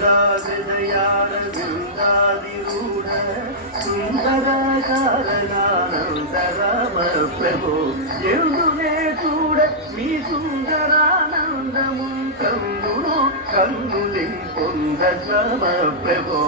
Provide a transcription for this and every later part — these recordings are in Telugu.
ఇందిరాదయార బృందాదిరూఢ సుందరాకారణానందరామ ప్రభో ఎందునే చూడ మీ సుందరానందము కన్నులిం పొంద రామ ప్రభో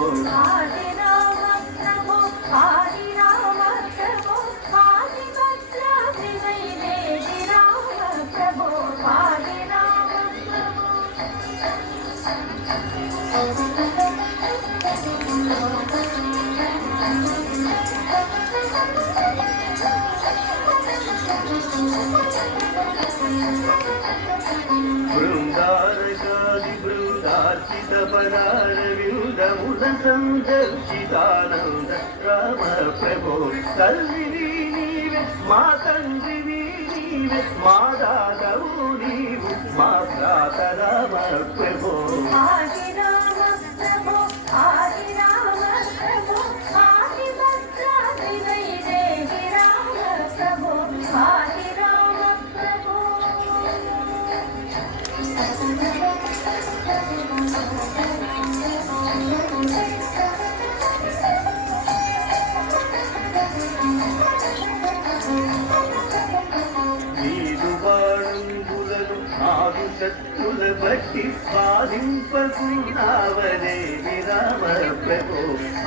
బృందారకాది బృందార్చిత పదార విందముల సందర్శితానంద రామ ప్రభో తల్లివి నీవే మా తండ్రివి నీవే మా దాతవు నీవు మా భ్రాత రామ ప్రభో శత్రుల బట్టి బాధింపకున్నావనే రామ ప్రభో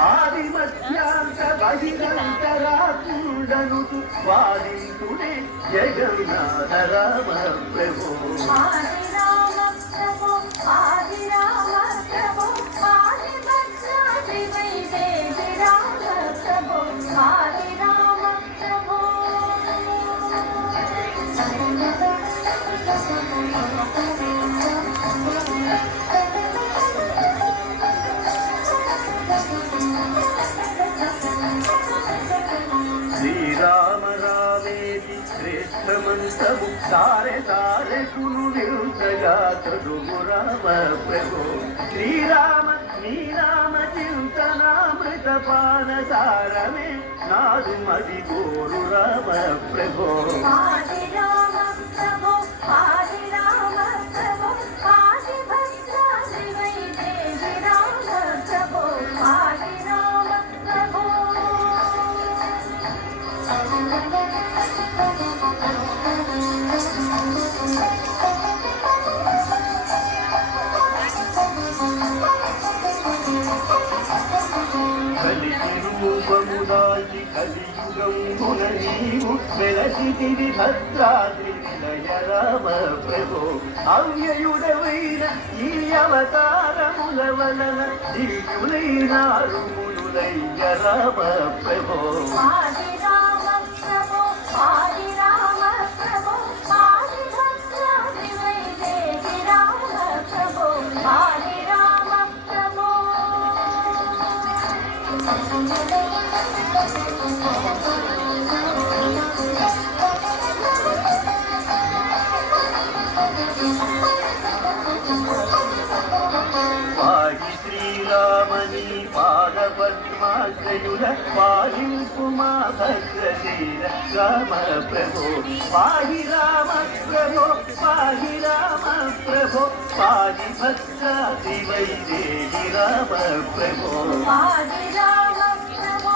ఆది మధ్యాంత బహిరంతరాకుండను వాదింతుడే జగన్నాథ రామ ప్రభో శ్రీరామ రావేతి శ్రేష్టమంతము తారే తారే కును నిరుతగా చదువు రామ ప్రభో శ్రీరామ శ్రీరామ చింతనామృత పానసారమే నాదు మది గోరు రామ ప్రభో రూపముదాల్చి కలియుగంబున నీవు వెలసితివి భద్రాద్రి నిలయ రామ ప్రభో అవ్యయుడవైన ఈ అవతారముల వలన దివ్యులైనారు మునులయ్య రామ ప్రభో శ్రీరామని పాదపద్మాశ్రయుల పాలింపు మా భద్రశీల రామ ప్రభో పాహి రామ ప్రభో పాహి రామ ప్రభో పాహి భద్రాది వైదేహి రామ ప్రభో పాహి రామ ప్రభో